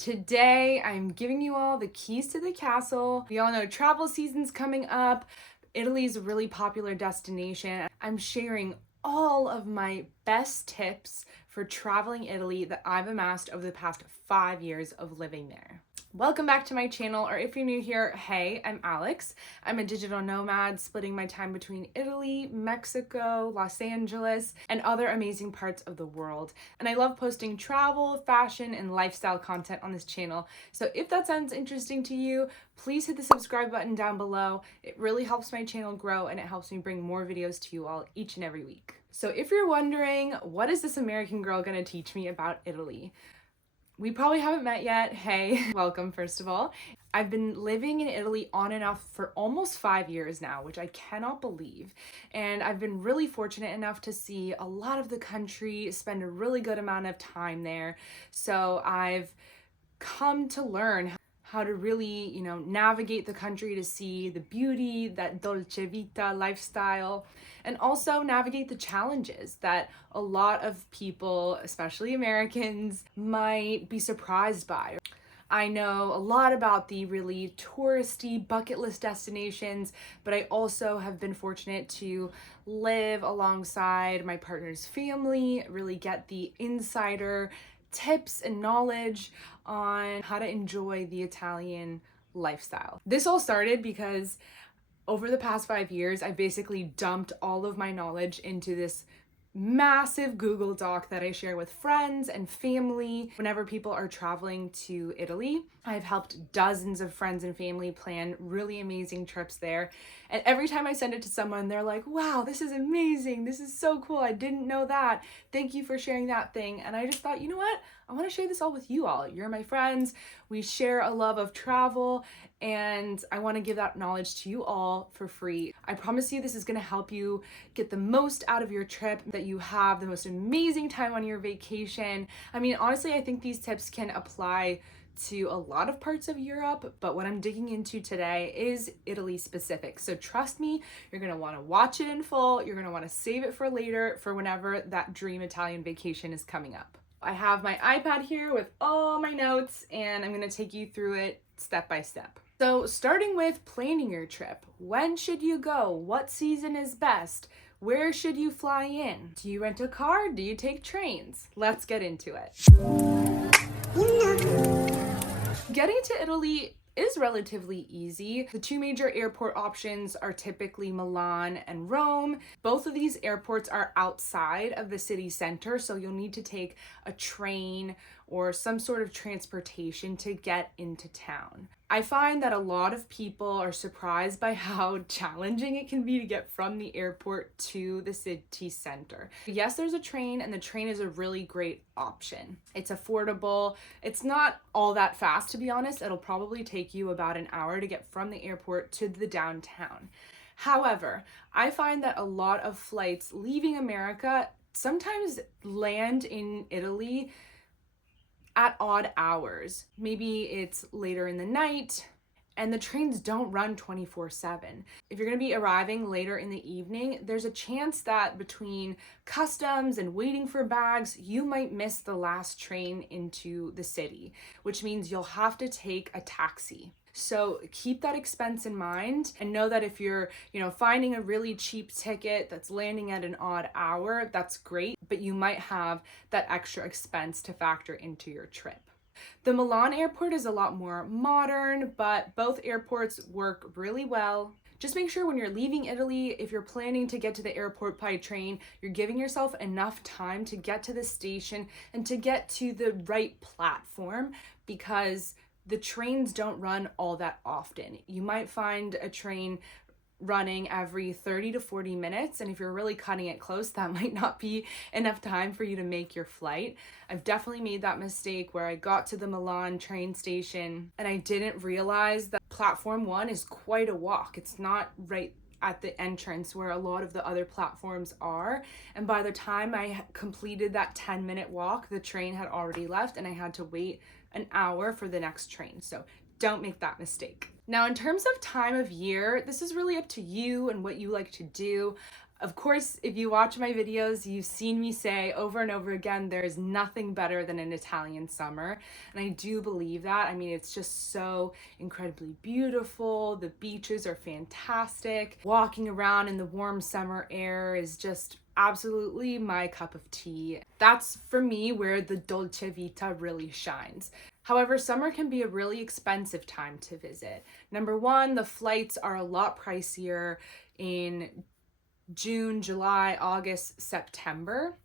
Today, I'm giving you all the keys to the castle. We all know travel season's coming up. Italy is a really popular destination. I'm sharing all of my best tips for traveling Italy that I've amassed over the past 5 years of living there. Welcome back to my channel, or if you're new here, hey, I'm Alex. I'm a digital nomad splitting my time between Italy, Mexico, Los Angeles, and other amazing parts of the world. And I love posting travel, fashion, and lifestyle content on this channel. So if that sounds interesting to you, please hit the subscribe button down below. It really helps my channel grow and it helps me bring more videos to you all each and every week. So if you're wondering, what is this American girl gonna teach me about Italy? We probably haven't met yet. Hey, welcome first of all. I've been living in Italy on and off for almost 5 years now, which I cannot believe. And I've been really fortunate enough to see a lot of the country, spend a really good amount of time there. So I've come to learn how to really, navigate the country to see the beauty, that dolce vita lifestyle, and also navigate the challenges that a lot of people, especially Americans, might be surprised by. I know a lot about the really touristy bucket list destinations, but I also have been fortunate to live alongside my partner's family, really get the insider tips and knowledge on how to enjoy the Italian lifestyle. This all started because over the past 5 years, I basically dumped all of my knowledge into this massive Google Doc that I share with friends and family whenever people are traveling to Italy. I've helped dozens of friends and family plan really amazing trips there. And every time I send it to someone, they're like, wow, this is amazing. This is so cool. I didn't know that. Thank you for sharing that thing. And I just thought, you know what? I want to share this all with you all. You're my friends. We share a love of travel, and I want to give that knowledge to you all for free. I promise you this is going to help you get the most out of your trip, that you have the most amazing time on your vacation. I mean, honestly, I think these tips can apply to a lot of parts of Europe, but what I'm digging into today is Italy specific. So trust me, you're going to want to watch it in full. You're going to want to save it for later, for whenever that dream Italian vacation is coming up. I have my iPad here with all my notes, and I'm going to take you through it step by step. So starting with planning your trip. When should you go? What season is best? Where should you fly in? Do you rent a car? Do you take trains? Let's get into it. Getting to Italy is relatively easy. The two major airport options are typically Milan and Rome. Both of these airports are outside of the city center, so you'll need to take a train or some sort of transportation to get into town. I find that a lot of people are surprised by how challenging it can be to get from the airport to the city center. Yes, there's a train, and the train is a really great option. It's affordable. It's not all that fast, to be honest. It'll probably take you about an hour to get from the airport to the downtown. However, I find that a lot of flights leaving America sometimes land in Italy at odd hours. Maybe it's later in the night, and the trains don't run 24/7. If you're going to be arriving later in the evening, there's a chance that between customs and waiting for bags, you might miss the last train into the city, which means you'll have to take a taxi. So keep that expense in mind, and know that if you're, finding a really cheap ticket that's landing at an odd hour, that's great, but you might have that extra expense to factor into your trip. The Milan airport is a lot more modern, but both airports work really well. Just make sure when you're leaving Italy, if you're planning to get to the airport by train, you're giving yourself enough time to get to the station and to get to the right platform, because the trains don't run all that often. You might find a train running every 30 to 40 minutes, and if you're really cutting it close, that might not be enough time for you to make your flight. I've definitely made that mistake where I got to the Milan train station and I didn't realize that platform 1 is quite a walk. It's not right at the entrance where a lot of the other platforms are, and by the time I completed that 10-minute walk, the train had already left and I had to wait an hour for the next train. So don't make that mistake. Now, in terms of time of year, this is really up to you and what you like to do. Of course, if you watch my videos, you've seen me say over and over again, there is nothing better than an Italian summer. And I do believe that. I mean, it's just so incredibly beautiful. The beaches are fantastic. Walking around in the warm summer air is just absolutely my cup of tea. That's for me where the dolce vita really shines. However, summer can be a really expensive time to visit. Number one, the flights are a lot pricier in June, July, August, September.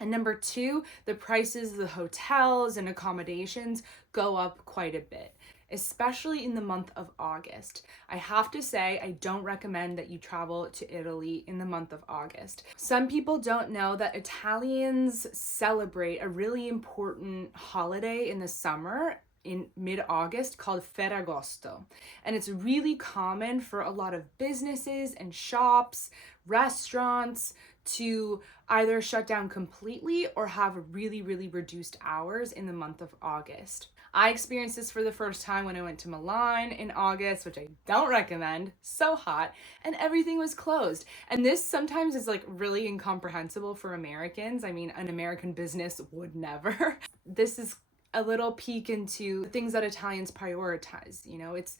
And number two, the prices of the hotels and accommodations go up quite a bit, especially in the month of August. I have to say, I don't recommend that you travel to Italy in the month of August. Some people don't know that Italians celebrate a really important holiday in the summer in mid-August called Ferragosto. And it's really common for a lot of businesses and shops, restaurants to either shut down completely or have really, really reduced hours in the month of August. I experienced this for the first time when I went to Milan in August, which I don't recommend, so hot, and everything was closed. And this sometimes is like really incomprehensible for Americans. I mean, an American business would never. This is a little peek into things that Italians prioritize. You know, it's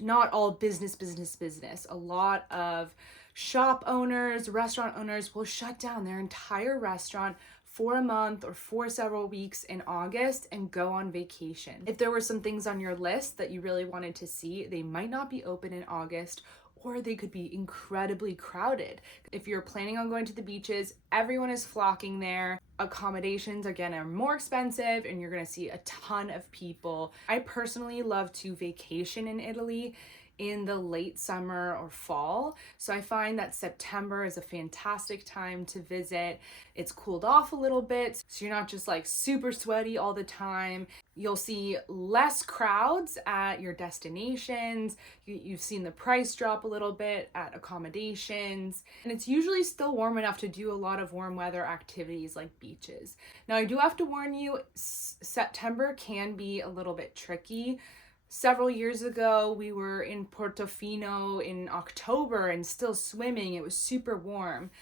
not all business. A lot of shop owners, restaurant owners will shut down their entire restaurant for a month or for several weeks in August and go on vacation. If there were some things on your list that you really wanted to see, they might not be open in August, or they could be incredibly crowded. If you're planning on going to the beaches, everyone is flocking there. Accommodations, again, are more expensive and you're gonna see a ton of people. I personally love to vacation in Italy in the late summer or fall. So I find that September is a fantastic time to visit. It's cooled off a little bit, so you're not just like super sweaty all the time. You'll see less crowds at your destinations. You've seen the price drop a little bit at accommodations. And it's usually still warm enough to do a lot of warm weather activities like beaches. Now, I do have to warn you, September can be a little bit tricky. Several years ago, we were in Portofino in October and still swimming. It was super warm.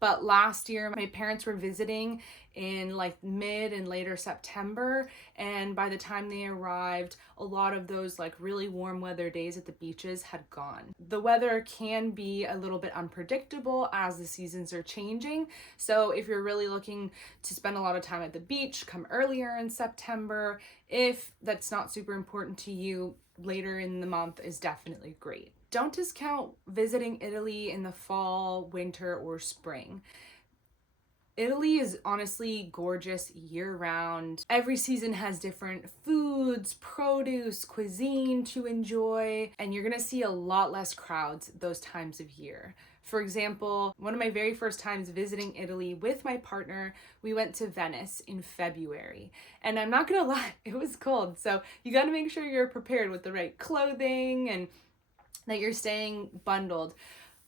But last year, my parents were visiting in like mid and later September. And by the time they arrived, a lot of those like really warm weather days at the beaches had gone. The weather can be a little bit unpredictable as the seasons are changing. So if you're really looking to spend a lot of time at the beach, come earlier in September. If that's not super important to you, later in the month is definitely great. Don't discount visiting Italy in the fall, winter, or spring. Italy is honestly gorgeous year-round. Every season has different foods, produce, cuisine to enjoy, and you're gonna see a lot less crowds those times of year. For example, one of my very first times visiting Italy with my partner, we went to Venice in February. And I'm not gonna lie, it was cold. So you gotta make sure you're prepared with the right clothing and that you're staying bundled.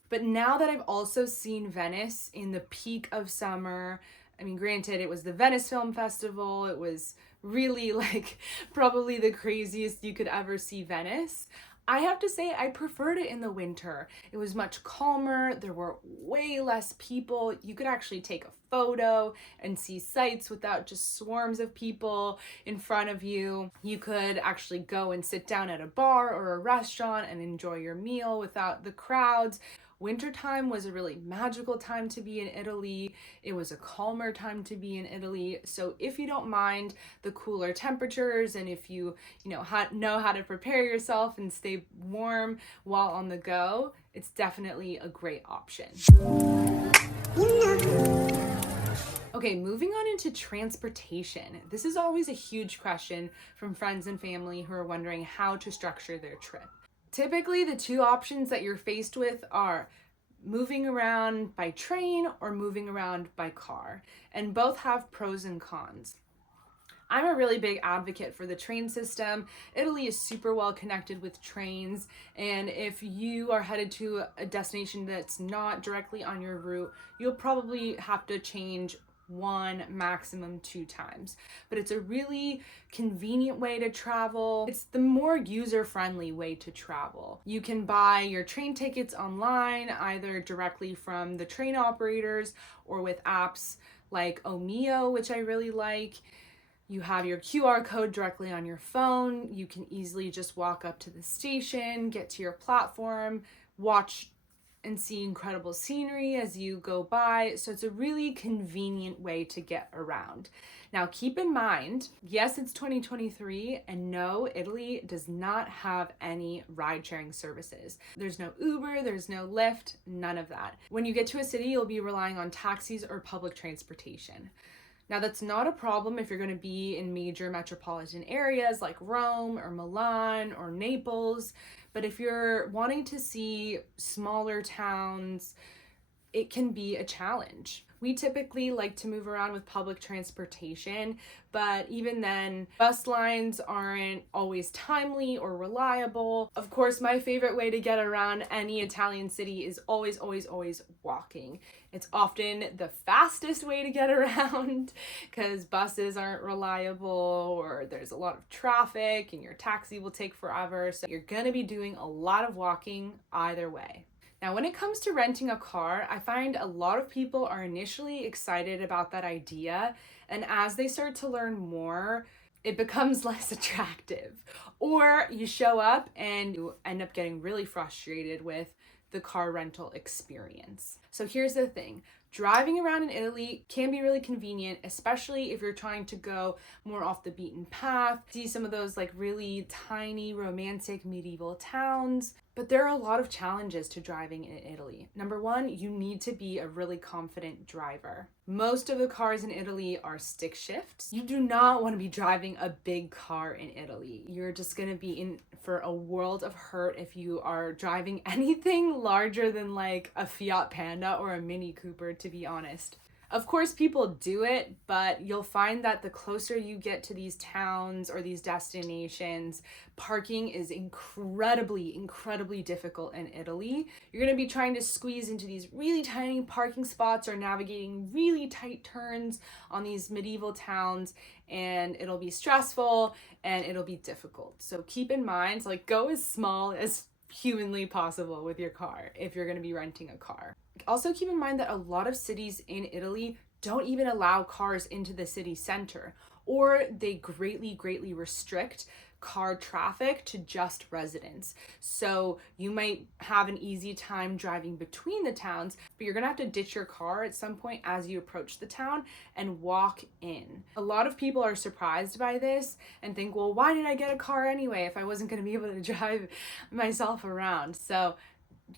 But now that I've also seen Venice in the peak of summer, I mean, granted, it was the Venice Film Festival. It was really like probably the craziest you could ever see Venice. I have to say I preferred it in the winter. It was much calmer. There were way less people. You could actually take a photo and see sights without just swarms of people in front of you. You could actually go and sit down at a bar or a restaurant and enjoy your meal without the crowds. Wintertime was a really magical time to be in Italy. It was a calmer time to be in Italy. So if you don't mind the cooler temperatures and if you know how to prepare yourself and stay warm while on the go, it's definitely a great option. Okay, moving on into transportation. This is always a huge question from friends and family who are wondering how to structure their trip. Typically, the two options that you're faced with are moving around by train or moving around by car, and both have pros and cons. I'm a really big advocate for the train system. Italy is super well connected with trains, and if you are headed to a destination that's not directly on your route, you'll probably have to change 1, maximum 2 times. But it's a really convenient way to travel. It's the more user-friendly way to travel. You can buy your train tickets online, either directly from the train operators or with apps like Omio, which I really like. You have your QR code directly on your phone. You can easily just walk up to the station, get to your platform, watch and see incredible scenery as you go by. So it's a really convenient way to get around. Now, keep in mind, yes, it's 2023, and no, Italy does not have any ride-sharing services. There's no Uber, there's no Lyft, none of that. When you get to a city, you'll be relying on taxis or public transportation. Now, that's not a problem if you're going to be in major metropolitan areas like Rome or Milan or Naples, but if you're wanting to see smaller towns, it can be a challenge. We typically like to move around with public transportation, but even then, bus lines aren't always timely or reliable. Of course, my favorite way to get around any Italian city is always walking. It's often the fastest way to get around because buses aren't reliable or there's a lot of traffic and your taxi will take forever. So you're gonna be doing a lot of walking either way. Now, when it comes to renting a car, I find a lot of people are initially excited about that idea, and as they start to learn more, it becomes less attractive. Or you show up and you end up getting really frustrated with the car rental experience. So here's the thing. Driving around in Italy can be really convenient, especially if you're trying to go more off the beaten path, see some of those like really tiny, romantic medieval towns. But there are a lot of challenges to driving in Italy. Number one, you need to be a really confident driver. Most of the cars in Italy are stick shifts. You do not want to be driving a big car in Italy. You're just going to be in for a world of hurt if you are driving anything larger than like a Fiat Panda or a Mini Cooper, to be honest. Of course, people do it, but you'll find that the closer you get to these towns or these destinations, parking is incredibly difficult in Italy. You're going to be trying to squeeze into these really tiny parking spots or navigating really tight turns on these medieval towns, and it'll be stressful and it'll be difficult. So keep in mind, like, go as small as humanly possible with your car if you're going to be renting a car. Also keep in mind that a lot of cities in Italy don't even allow cars into the city center, or they greatly restrict car traffic to just residents. So you might have an easy time driving between the towns, but you're gonna have to ditch your car at some point as you approach the town and walk in. A lot of people are surprised by this and think, well, why did I get a car anyway if I wasn't gonna be able to drive myself around? So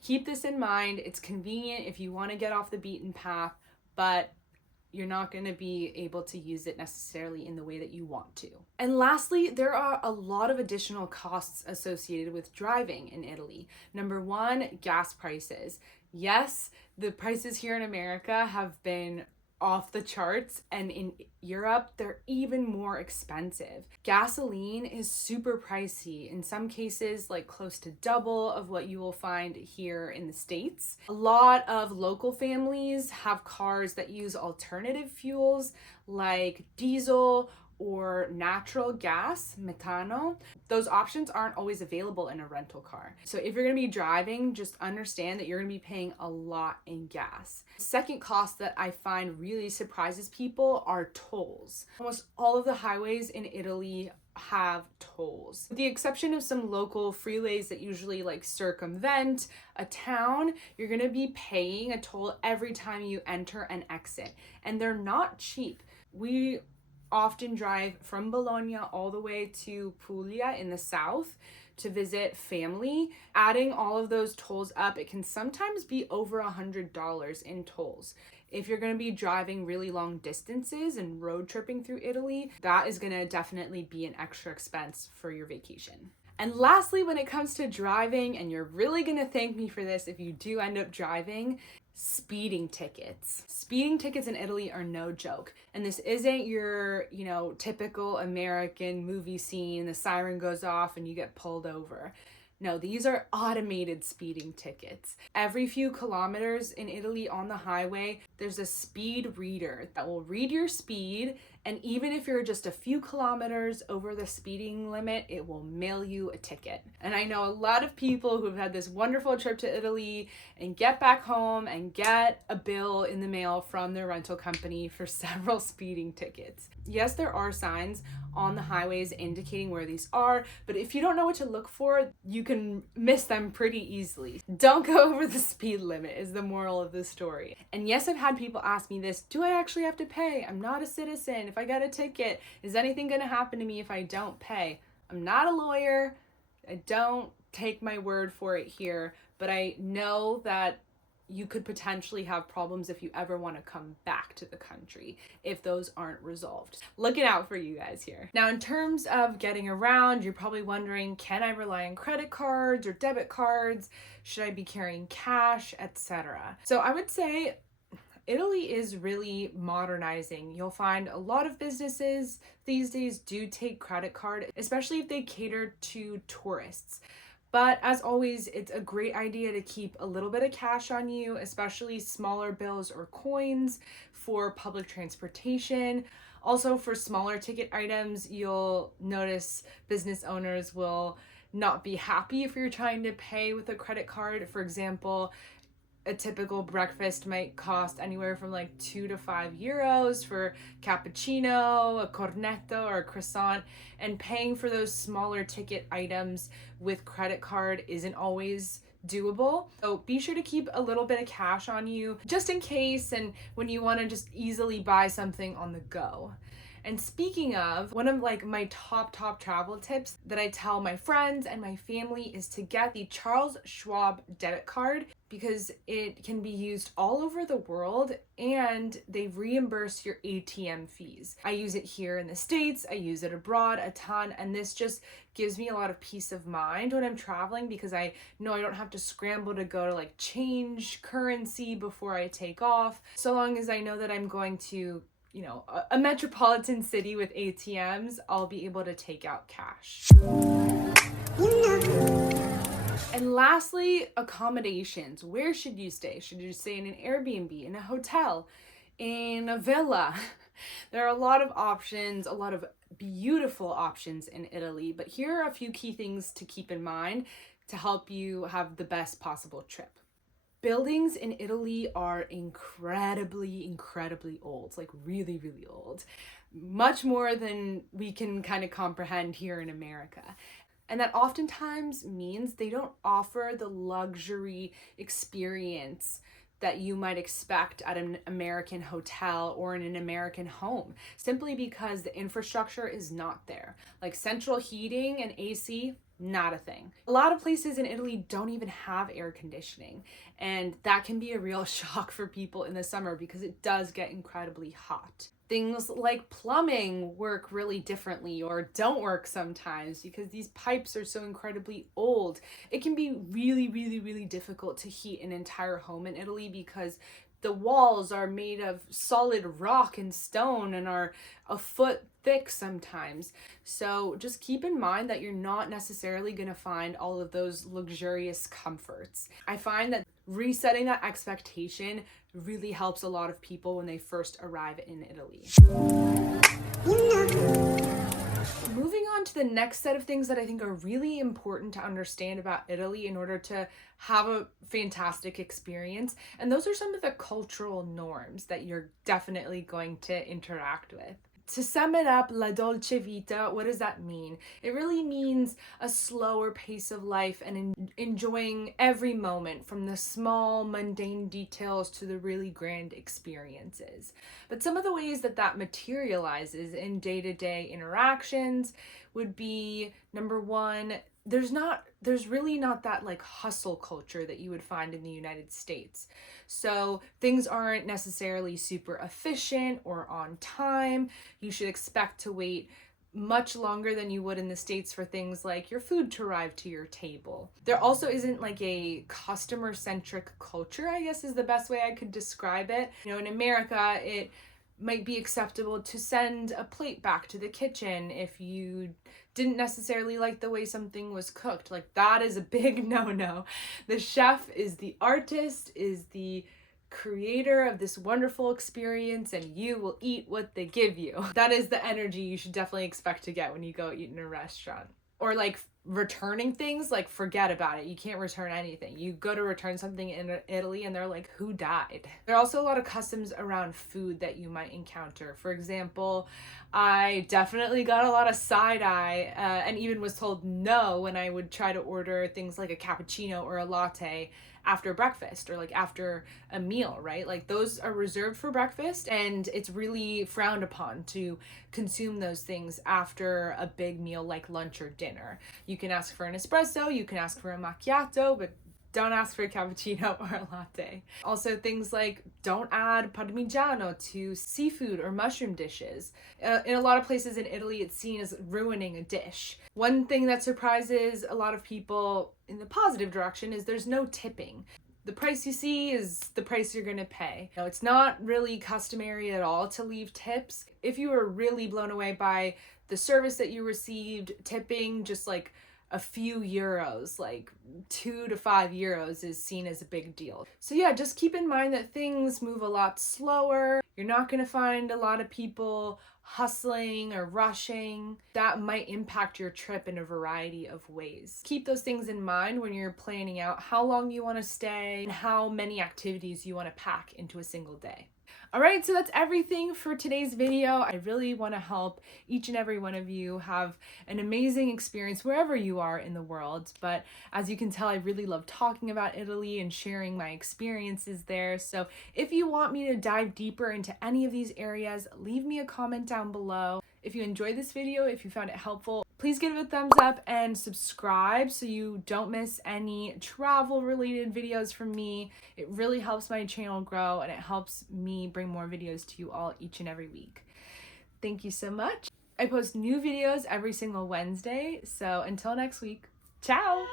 keep this in mind. It's convenient if you want to get off the beaten path, but you're not going to be able to use it necessarily in the way that you want to. And lastly, there are a lot of additional costs associated with driving in Italy. Number one, gas prices. Yes, the prices here in America have been off the charts, and in Europe they're even more expensive. Gasoline is super pricey, in some cases like close to double of what you will find here in the States. A lot of local families have cars that use alternative fuels like diesel or natural gas, metano. Those options aren't always available in a rental car. So if you're gonna be driving, just understand that you're gonna be paying a lot in gas. The second cost that I find really surprises people are tolls. Almost all of the highways in Italy have tolls. With the exception of some local freeways that usually like circumvent a town, you're gonna be paying a toll every time you enter and exit. And they're not cheap. We often drive from Bologna all the way to Puglia in the south to visit family. Adding all of those tolls up, it can sometimes be over $100 in tolls. If you're going to be driving really long distances and road tripping through Italy, that is going to definitely be an extra expense for your vacation. And lastly, when it comes to driving, and you're really going to thank me for this if you do end up driving, speeding tickets. Speeding tickets in Italy are no joke. And this isn't your, typical American movie scene, the siren goes off and you get pulled over. No, these are automated speeding tickets. Every few kilometers in Italy on the highway, there's a speed reader that will read your speed, and even if you're just a few kilometers over the speeding limit, it will mail you a ticket. And I know a lot of people who've had this wonderful trip to Italy and get back home and get a bill in the mail from their rental company for several speeding tickets. Yes, there are signs on the highways indicating where these are, but if you don't know what to look for, you can miss them pretty easily. Don't go over the speed limit is the moral of the story. And yes, I've had people ask me this, do I actually have to pay? I'm not a citizen. If I get a ticket, is anything going to happen to me if I don't pay? I'm not a lawyer. I don't take my word for it here, but I know that you could potentially have problems if you ever want to come back to the country if those aren't resolved. Looking out for you guys here. Now, in terms of getting around, you're probably wondering, can I rely on credit cards or debit cards? Should I be carrying cash, etc.? So I would say Italy is really modernizing. You'll find a lot of businesses these days do take credit card, especially if they cater to tourists. But as always, it's a great idea to keep a little bit of cash on you, especially smaller bills or coins for public transportation. Also, for smaller ticket items, you'll notice business owners will not be happy if you're trying to pay with a credit card. For example, a typical breakfast might cost anywhere from like 2 to 5 euros for cappuccino, a cornetto, or a croissant, and paying for those smaller ticket items with credit card isn't always doable. So be sure to keep a little bit of cash on you just in case and when you want to just easily buy something on the go. And speaking of, one of like my top travel tips that I tell my friends and my family is to get the Charles Schwab debit card because it can be used all over the world and they reimburse your ATM fees. I use it here in the States, I use it abroad a ton, and this just gives me a lot of peace of mind when I'm traveling because I know I don't have to scramble to go to like change currency before I take off. So long as I know that I'm going to a metropolitan city with ATMs, I'll be able to take out cash. And lastly, accommodations. Where should you stay? Should you stay in an Airbnb, in a hotel, in a villa? There are a lot of options, a lot of beautiful options in Italy, but here are a few key things to keep in mind to help you have the best possible trip. Buildings in Italy are incredibly old, like really old, much more than we can kind of comprehend here in America. And that oftentimes means they don't offer the luxury experience that you might expect at an American hotel or in an American home, simply because the infrastructure is not there. Like central heating and AC, not a thing. A lot of places in Italy don't even have air conditioning, and that can be a real shock for people in the summer because it does get incredibly hot. Things like plumbing work really differently or don't work sometimes because these pipes are so incredibly old. It can be really difficult to heat an entire home in Italy because the walls are made of solid rock and stone and are a foot thick sometimes. So just keep in mind that you're not necessarily going to find all of those luxurious comforts. I find that resetting that expectation really helps a lot of people when they first arrive in Italy. Moving on to the next set of things that I think are really important to understand about Italy in order to have a fantastic experience. And those are some of the cultural norms that you're definitely going to interact with. To sum it up, la dolce vita, what does that mean? It really means a slower pace of life and enjoying every moment, from the small, mundane details to the really grand experiences. But some of the ways that that materializes in day-to-day interactions would be, number one, there's really not that like hustle culture that you would find in the United States. So things aren't necessarily super efficient or on time. You should expect to wait much longer than you would in the States for things like your food to arrive to your table. There also isn't like a customer-centric culture, I guess is the best way I could describe it. In America, it might be acceptable to send a plate back to the kitchen if you didn't necessarily like the way something was cooked. Like, that is a big no-no. The chef is the artist, is the creator of this wonderful experience, and you will eat what they give you. That is the energy you should definitely expect to get when you go eat in a restaurant. Or like returning things, like forget about it. You can't return anything. You go to return something in Italy and they're like, who died? There are also a lot of customs around food that you might encounter. For example, I definitely got a lot of side eye and even was told no when I would try to order things like a cappuccino or a latte after breakfast or like after a meal, right? Like, those are reserved for breakfast, and it's really frowned upon to consume those things after a big meal like lunch or dinner. You can ask for an espresso, you can ask for a macchiato, but don't ask for a cappuccino or a latte. Also, things like don't add parmigiano to seafood or mushroom dishes. In a lot of places in Italy, it's seen as ruining a dish. One thing that surprises a lot of people in the positive direction is there's no tipping. The price you see is the price you're gonna pay. You know, it's not really customary at all to leave tips. If you were really blown away by the service that you received, tipping just like a few euros, like 2 to 5 euros, is seen as a big deal. So yeah, just keep in mind that things move a lot slower. You're not gonna find a lot of people hustling or rushing. That might impact your trip in a variety of ways. Keep those things in mind when you're planning out how long you wanna stay and how many activities you wanna pack into a single day. All right, so that's everything for today's video. I really want to help each and every one of you have an amazing experience wherever you are in the world. But as you can tell, I really love talking about Italy and sharing my experiences there. So if you want me to dive deeper into any of these areas, leave me a comment down below. If you enjoyed this video, if you found it helpful, please give it a thumbs up and subscribe so you don't miss any travel related videos from me. It really helps my channel grow, and it helps me bring more videos to you all each and every week. Thank you so much. I post new videos every single Wednesday, so until next week, ciao!